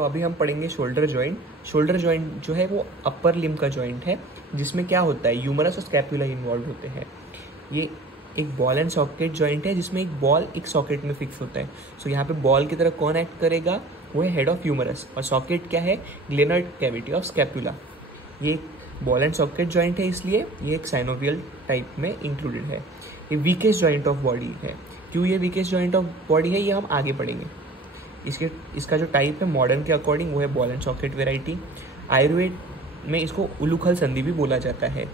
तो अभी हम पढ़ेंगे शोल्डर जॉइंट। शोल्डर जॉइंट जो है वो अपर लिम्ब का जॉइंट है, जिसमें क्या होता है, ह्यूमरस और स्कैपुला इन्वॉल्व होते हैं। ये एक बॉल एंड सॉकेट जॉइंट है, जिसमें एक बॉल एक सॉकेट में फिक्स होता है। सो यहाँ पे बॉल की तरह कौन एक्ट करेगा, वो है हेड ऑफ ह्यूमरस, और सॉकेट क्या है, ग्लेनॉइड कैविटी ऑफ स्कैपुला। ये बॉल एंड सॉकेट जॉइंट है, इसलिए ये एक साइनोवियल टाइप में इंक्लूडेड है। ये वीकेस्ट जॉइंट ऑफ बॉडी है। क्यों ये वीकेस्ट जॉइंट ऑफ बॉडी है, ये हम आगे पढ़ेंगे। इसका जो टाइप है मॉडर्न के अकॉर्डिंग वो है ball and socket variety. Ayurveda में इसको उलूखल संधि भी बोला जाता है।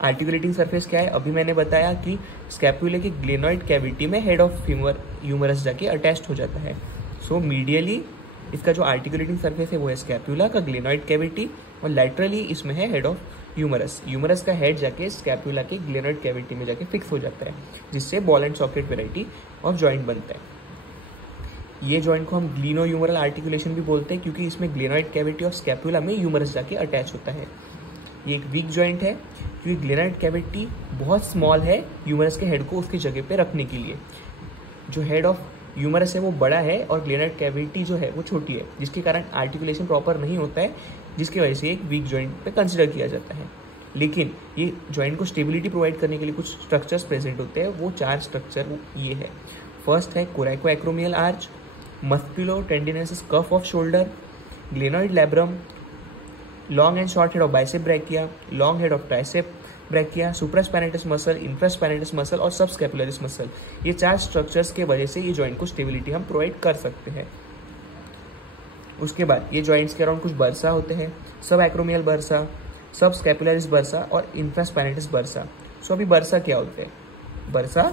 आर्टिकुलेटिंग सरफेस क्या है, अभी मैंने बताया कि स्कैपुले की ग्लेनॉइड कैविटी में हेड ऑफ ह्यूमरस जाके अटैच्ड हो जाता है। सो मीडियली इसका जो आर्टिकुलेटिंग सरफेस है वो है स्कैपुला का ग्लेनॉइड कैविटी, और लैटरली इसमें है हेड ऑफ ह्यूमरस। ह्यूमरस का हेड जाके स्कैपुला की ग्लेनॉइड कैविटी में जाके फिक्स हो जाता है, जिससे ball and socket variety of joint बनता है। ये जॉइंट को हम ग्लीनो ह्यूमरल आर्टिकुलेशन भी बोलते हैं, क्योंकि इसमें ग्लेनॉइड कैविटी ऑफ स्कैपुला में ह्यूमरस जाके अटैच होता है। ये एक वीक जॉइंट है, क्योंकि ग्लेनॉइड कैविटी बहुत स्मॉल है ह्यूमरस के हेड को उसकी जगह पे रखने के लिए। जो हेड ऑफ ह्यूमरस है वो बड़ा है और ग्लेनॉइड कैविटी जो है वो छोटी है, जिसके कारण आर्टिकुलेशन प्रॉपर नहीं होता है, जिसकी वजह से एक वीक जॉइंट पे कंसिडर किया जाता है। लेकिन ये जॉइंट को स्टेबिलिटी प्रोवाइड करने के लिए कुछ स्ट्रक्चर्स प्रेजेंट होते हैं। वो 4 स्ट्रक्चर ये है। फर्स्ट है coracoacromial arch, musculo tendinous cuff of shoulder, glenoid labrum, long and short head of bicep brachii, long head of tricep brachii, supraspinatus muscle, infraspinatus muscle और सबस्कैपुलरिस मसल। ये 4 structures के वजह से ये जॉइंट को स्टेबिलिटी हम provide कर सकते हैं। उसके बाद ये जॉइंट्स के अराउंड कुछ बर्सा होते हैं, सब एक्रोमियल बर्सा, सब स्कैपुलरिस बर्सा और इंफ्रास्पैनेटस बर्सा। सो अभी बर्सा क्या होते हैं, बर्सा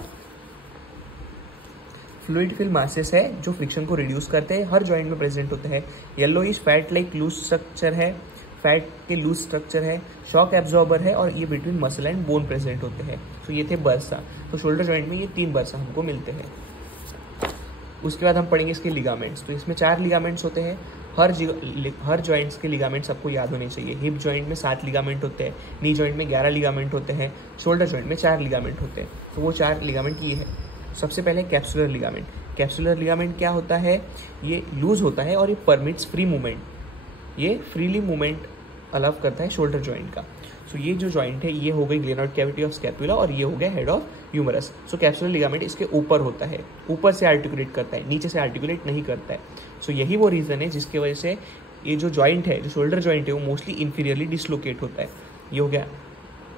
फ्लूइड फिल्म मासेस है जो फ्रिक्शन को रिड्यूस करते हैं, हर जॉइंट में प्रेजेंट होते हैं। Yellowish fat like loose structure है, फैट के लूज स्ट्रक्चर है, शॉक एब्जॉर्बर है, और ये between muscle and bone present होते हैं। तो ये थे बर्सा। तो शोल्डर जॉइंट में ये 3 बर्सा हमको मिलते हैं। उसके बाद हम पढ़ेंगे इसके लिगामेंट्स। तो इसमें 4 लिगामेंट्स होते हैं। हर जॉइंट्स के लिगामेंट्स आपको याद होने चाहिए। हिप जॉइंट में 7 लिगामेंट होते हैं, नी जॉइंट में 11 लिगामेंट होते हैं, शोल्डर जॉइंट में 4 लिगामेंट होते हैं। तो वो 4 लिगामेंट ये है। सबसे पहले कैप्सुलर लिगामेंट। कैप्सुलर लिगामेंट क्या होता है, ये लूज होता है और ये परमिट्स फ्री मूवमेंट, ये फ्रीली मूवमेंट अलाउ करता है शोल्डर जॉइंट का। सो ये जो जॉइंट है ये हो गई ग्लेनॉइड कैविटी ऑफ स्कैपुला, और ये हो गया head of humerus. So capsular ligament इसके ऊपर होता है, ऊपर से आर्टिकुलेट करता है, नीचे से आर्टिकुलेट नहीं करता है। सो यही वो रीज़न है जिसकी वजह से ये जो जॉइंट है, जो शोल्डर जॉइंट है, वो मोस्टली इंफीरियरली डिसलोकेट होता है। ये हो गया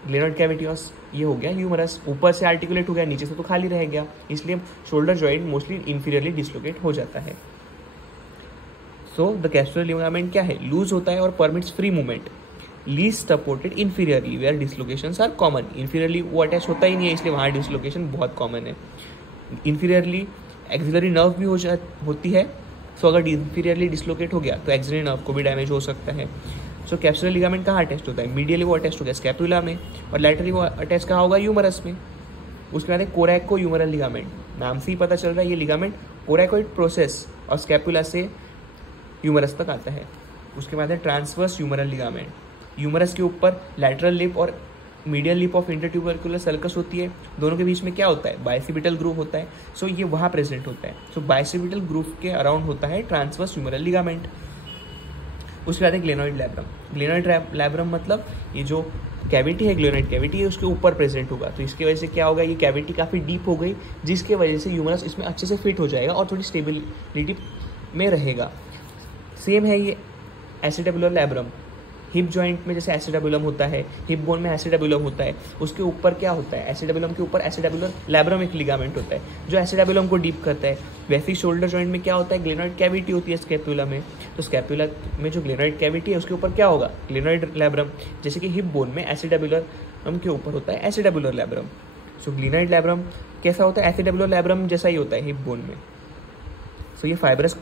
ग्लेनॉइड कैविटी ऑफ, ये हो गया ह्यूमरस, ऊपर से आर्टिकुलेट हो गया, नीचे से तो खाली रह गया, इसलिए shoulder joint mostly inferiorly dislocate हो जाता है। सो द कैप्सुलर लिगामेंट क्या है, लूज होता है और permits free movement, least supported inferiorly where dislocations are common. Inferiorly वो अटैच होता ही नहीं है, इसलिए वहाँ डिसलोकेशन बहुत कॉमन है। इंफीरियरली एक्सिलरी नर्व भी होती है। सो अगर इंफीरियरली डिसलोकेट हो गया तो एक्सिलरी नर्व को भी डैमेज हो सकता है। सो कैप्सुलर लिगामेंट कहाँ अटैच होता है, मीडियली वो अटैच हो गया स्कैपुला में, और लैटरली वो अटैच कहाँ होगा, ह्यूमरस में। उसके बाद है कोरैको ह्यूमरल लिगामेंट। नाम से ही पता चल रहा है ये लिगामेंट कोरैकोइड प्रोसेस और स्कैपुला से ह्यूमरस तक आता है। उसके बाद है ट्रांसवर्स ह्यूमरल लिगामेंट। ह्यूमरस के ऊपर लैटरल लिप और मीडियल लिप ऑफ इंटरट्यूबरकुलर सल्कस होती है, दोनों के बीच में क्या होता है, बाइसिपिटल ग्रूव होता है। सो ये वहाँ प्रेजेंट होता है। सो बाइसिपिटल ग्रूव के अराउंड होता है ट्रांसवर्स ह्यूमरल लिगामेंट। उसके बाद है ग्लेनॉइड लैब्रम। ग्लेनॉइड लैब्रम मतलब ये जो कैविटी है, ग्लेनॉइड कैविटी है, उसके ऊपर प्रेजेंट होगा। तो इसकी वजह से क्या होगा, ये कैविटी काफ़ी डीप हो गई, जिसके वजह से ह्यूमरस इसमें अच्छे से फिट हो जाएगा और थोड़ी स्टेबिलिटी में रहेगा। सेम है ये एसिटाबुलर लैब्रम। हिप जॉइंट में जैसे एसिटाबुलम होता है, हिप बोन में एसिटाबुलम होता है, उसके ऊपर क्या होता है, एसिटाबुलम के ऊपर एसिटाबुलर लैब्रम एक लिगामेंट होता है जो एसिटाबुलम को डीप करता है। वैसे ही शोल्डर जॉइंट में क्या होता है, ग्लेनॉइड कैविटी होती है स्कैपुला में। तो स्कैपुला में जो ग्लेनॉइड कैविटी है उसके ऊपर क्या होगा, ग्लेनॉइड लैब्रम। जैसे कि हिप बोन में एसिटाबुलम के ऊपर होता है एसिटाबुलर लैब्रम। सो ग्लेनॉइड लैब्रम कैसा होता है, एसिटाबुलर लैब्रम जैसा ही होता है हिप बोन में। सो ये फाइब्रस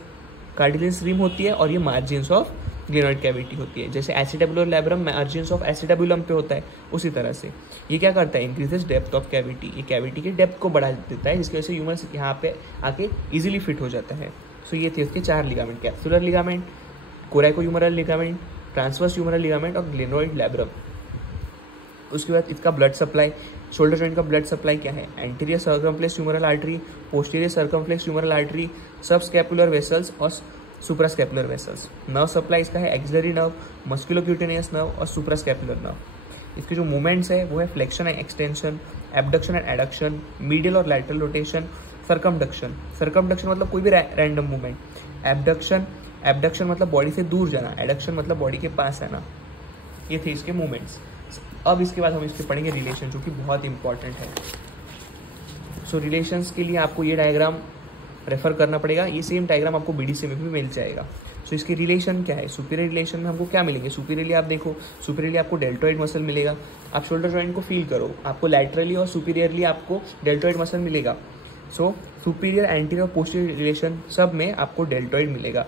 कार्टिलेज रिम होती है और ये मार्जिन्स ऑफ ग्लेनॉइड कैविटी होती है। जैसे acetabular labrum margins of acetabulum पे होता है, उसी तरह से ये क्या करता है, इंक्रीजेस डेप्थ ऑफ कैविटी। ये कैविटी की डेप्थ को बढ़ा देता है, जिसकी वजह से ह्यूमरस यहाँ पे आके इजीली फिट हो जाता है। सो ये थे इसके 4 ligament, capsular ligament, coraco humeral ligament, transverse humeral ligament और ग्लेनॉइड लैब्रम। उसके बाद इसका ब्लड सप्लाई, शोल्डर जॉइंट का ब्लड सप्लाई क्या है, anterior circumflex humeral artery, posterior circumflex humeral artery, subscapular vessels और सुप्रास्कैपुलर वेसल्स। नर्व सप्लाई इसका है एक्सिलरी नर्व, मस्कुलोक्यूटेनियस नर्व और सुप्रास्कैपुलर नर्व। इसके जो मूवमेंट्स है वो है flexion and extension, abduction and adduction, medial और लैटरल रोटेशन, सर्कमडक्शन। सर्कमडक्शन मतलब कोई भी रैंडम मूवमेंट। एबडक्शन मतलब बॉडी से दूर जाना, एडक्शन मतलब बॉडी के पास आना। ये थे इसके मूवमेंट्स। अब इसके बाद हम इसके पढ़ेंगे रिलेशन, जो कि बहुत इंपॉर्टेंट है। सो रिलेशंस के लिए आपको ये डायग्राम रेफर करना पड़ेगा। ये सेम डायग्राम आपको बीडीसी में भी मिल जाएगा। सो इसकी रिलेशन क्या है? सुपीरियर रिलेशन में हमको क्या मिलेंगे? सुपीरियरली आप देखो, सुपीरियरली आपको डेल्टॉइड मसल मिलेगा। आप शोल्डर जॉइंट को फील करो, आपको लैटरली और सुपीरियरली आपको डेल्टॉइड मसल मिलेगा। सो सुपीरियर, एंटीरियर और पोस्टीरियर रिलेशन सब में आपको डेल्टॉइड मिलेगा।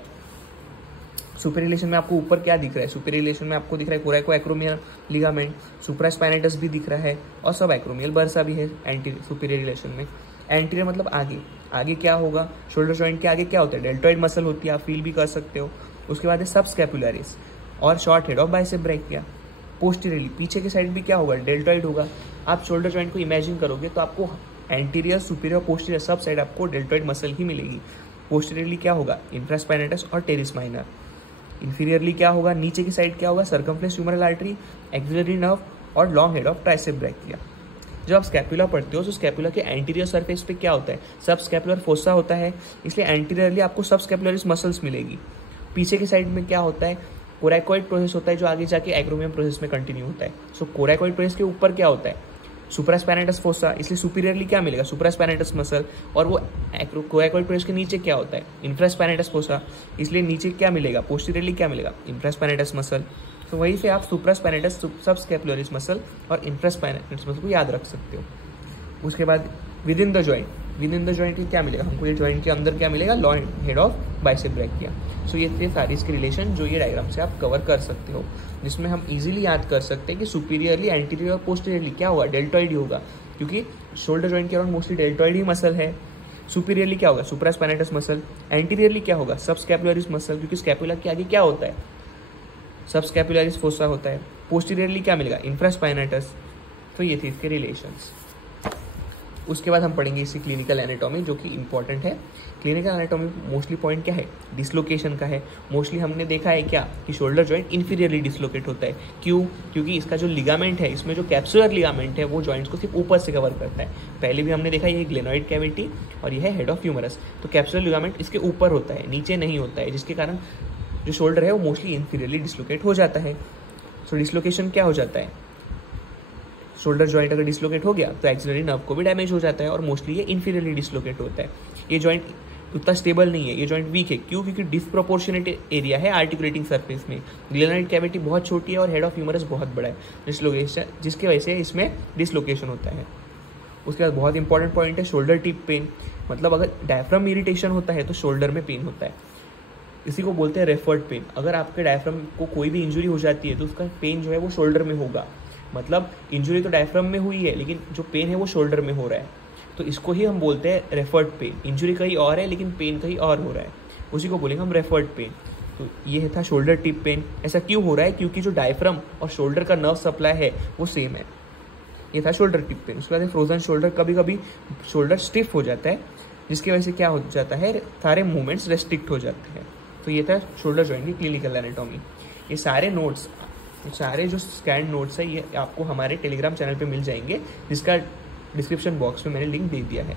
सुपीरियर रिलेशन में आपको ऊपर क्या दिख रहा है? सुपीरियर रिलेशन में आपको दिख रहा है कोरैको एक्रोमियल लिगामेंट, सुप्रास्पाइनेटस भी दिख रहा है और सब एक्रोमियल बर्सा भी है एंटीरियर सुपीरियर रिलेशन में। एंटीरियर मतलब आगे। आगे क्या होगा? शोल्डर जॉइंट के आगे क्या होता है? डेल्टॉइड मसल होती है, आप फील भी कर सकते हो। उसके बाद है सबस्कैपुलरिस और short head of bicep brachii. Posteriorly पीछे के साइड भी क्या होगा? डेल्टॉइड होगा। आप शोल्डर जॉइंट को इमेजिन करोगे तो आपको एंटीरियर, सुपीरियर, पोस्टीरियर सब साइड आपको डेल्टॉइड मसल ही मिलेगी। पोस्टीरियरली क्या होगा? इंफ्रास्पाइनेटस और टेरिस माइनर। इंफीरियरली क्या होगा? नीचे की साइड क्या होगा? Circumflex humeral artery, axillary nerve और long head of tricep brachii. जब आप स्कैपुला पढ़ते हो तो स्कैपुला के एंटीरियर सरफेस पे क्या होता है? सब स्कैपुलर फोसा होता है, इसलिए एंटीरियरली आपको सब स्कैपुलरिस मसल्स मिलेगी। पीछे की साइड में क्या होता है? कोरैकोइड प्रोसेस होता है, जो आगे जाके एक्रोमियम प्रोसेस में कंटिन्यू होता है। सो कोरैकोइड प्रोसेस के ऊपर क्या होता है? सुप्रास्पाइनेटस फोसा, इसलिए सुपीरियरली क्या मिलेगा? Supraspinatus muscle. और वो कोरैकोइड प्रोसेस के नीचे क्या होता है? इंफ्रास्पाइनेटस फोसा, इसलिए नीचे क्या मिलेगा? पोस्टीरियरली क्या मिलेगा? Infraspinatus muscle. तो वहीं से आप सुप्रास्पाइनेटस, सबस्कैपुलरिस मसल और इंफ्रास्पाइनेटस मसल को याद रख सकते हो। उसके बाद within the joint, within the joint क्या मिलेगा हमको? ये जॉइंट के अंदर क्या मिलेगा? Long head of bicep brachii. So ये थे सारी इसके रिलेशन जो ये डायग्राम से आप कवर कर सकते हो, जिसमें हम इजीली याद कर सकते हैं कि सुपीरियरली, एंटीरियर और पोस्टीरियरली क्या होगा? डेल्टॉइड ही होगा, क्योंकि शोल्डर जॉइंट के अराउंड मोस्टली डेल्टॉइड ही मसल है। सुपीरियरली क्या होगा? Supraspinatus muscle. एंटीरियरली क्या होगा? सबस्कैपुलरिस मसल, क्योंकि स्कैपुला के आगे क्या होता है? सबस्कैपुलरिस फोसा होता है। पोस्टीरियरली क्या मिलेगा? इंफ्रास्पाइनेटस। तो ये थे इसके रिलेशंस। उसके बाद हम पढ़ेंगे इसी क्लिनिकल एनाटॉमी, जो कि इंपॉर्टेंट है। क्लिनिकल एनाटॉमी मोस्टली पॉइंट क्या है? डिसलोकेशन का है। मोस्टली हमने देखा है क्या कि शोल्डर जॉइंट इन्फीरियरली डिसलोकेट होता है। क्यों? क्योंकि इसका जो लिगामेंट है, इसमें जो कैप्सुलर लिगामेंट है, वो जॉइंट्स को सिर्फ ऊपर से कवर करता है। पहले भी हमने देखा ये ग्लेनॉइड कैविटी और यह है हेड ऑफ ह्यूमरस। तो कैप्सुलर लिगामेंट इसके ऊपर होता है, नीचे नहीं होता है, जिसके कारण जो शोल्डर है वो मोस्टली इन्फीरियरली डिसलोकेट हो जाता है। सो डिसलोकेशन क्या हो जाता है? शोल्डर जॉइंट अगर डिसलोकेट हो गया तो एक्सिलरी नर्व को भी डैमेज हो जाता है और मोस्टली ये इन्फीरियरली डिसलोकेट होता है। ये जॉइंट उतना स्टेबल नहीं है, ये जॉइंट वीक है। क्यों? क्योंकि डिस्प्रोपोर्शनेट एरिया है आर्टिकुलेटिंग सरफेस में। ग्लेनॉइड कैविटी बहुत छोटी है और हेड ऑफ ह्यूमरस बहुत बड़ा है, डिसलोकेशन, जिसकी वजह से इसमें डिसलोकेशन होता है। उसके बाद बहुत इंपॉर्टेंट पॉइंट है शोल्डर टिप पेन। मतलब अगर डायफ्राम इरिटेशन होता है तो शोल्डर में पेन होता है, इसी को बोलते हैं रेफर्ड पेन। अगर आपके डायफ्राम को कोई भी इंजरी हो जाती है तो उसका पेन जो है वो शोल्डर में होगा। मतलब इंजरी तो डायफ्राम में हुई है, लेकिन जो पेन है वो शोल्डर में हो रहा है, तो इसको ही हम बोलते हैं रेफर्ड पेन। इंजरी कहीं और है लेकिन पेन कहीं और हो रहा है, उसी को बोलेंगे हम रेफर्ड पेन। तो ये था शोल्डर टिप पेन। ऐसा क्यों हो रहा है? क्योंकि जो डायफ्राम और शोल्डर का नर्व सप्लाई है वो सेम है। ये था शोल्डर टिप पेन। उसके बाद फ्रोजन शोल्डर, कभी कभी शोल्डर स्टिफ हो जाता है, जिसकी वजह से क्या हो जाता है? सारे मूवमेंट्स रेस्ट्रिक्ट हो जाते हैं। तो ये था शोल्डर जॉइंट की क्लिनिकल एनाटॉमी। ये सारे नोट्स, सारे जो स्कैन नोट्स है, ये आपको हमारे टेलीग्राम चैनल पे मिल जाएंगे, जिसका डिस्क्रिप्शन बॉक्स में मैंने लिंक दे दिया है।